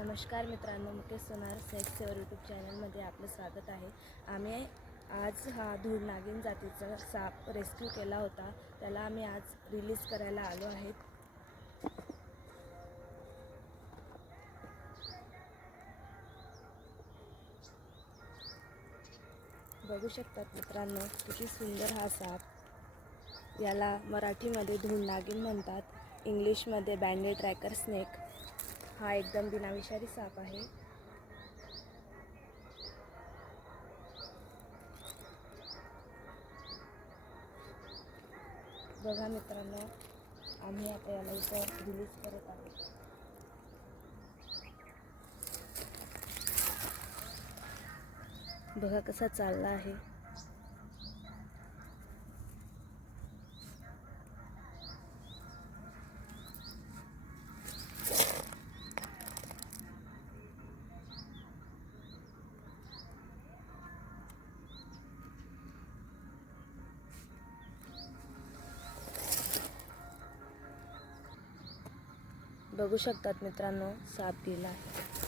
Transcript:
नमस्कार मित्रांनो, मुकेश सोनार सेक्सवर यूट्यूब चॅनलमध्ये आपलं स्वागत आहे। आम्ही आज हा धूळ नागिन जातीचा साप रेस्क्यू केला होता, त्याला आम्ही आज रिलीज करायला आलो आहे। बघू शकतात मित्रांनो, किती सुंदर हा साप। याला मराठीमध्ये धूळ नागिन म्हणतात, इंग्लिशमध्ये बँगल ट्रॅकर स्नेक। हा एकदम बिनाविषारी साप आहे। बघा मित्रांनो, आम्ही आता याला इथं रिलीज करत आहोत। बघा कसा चालला आहे। बघू शकतात मित्रांनो, साप गेला आहे।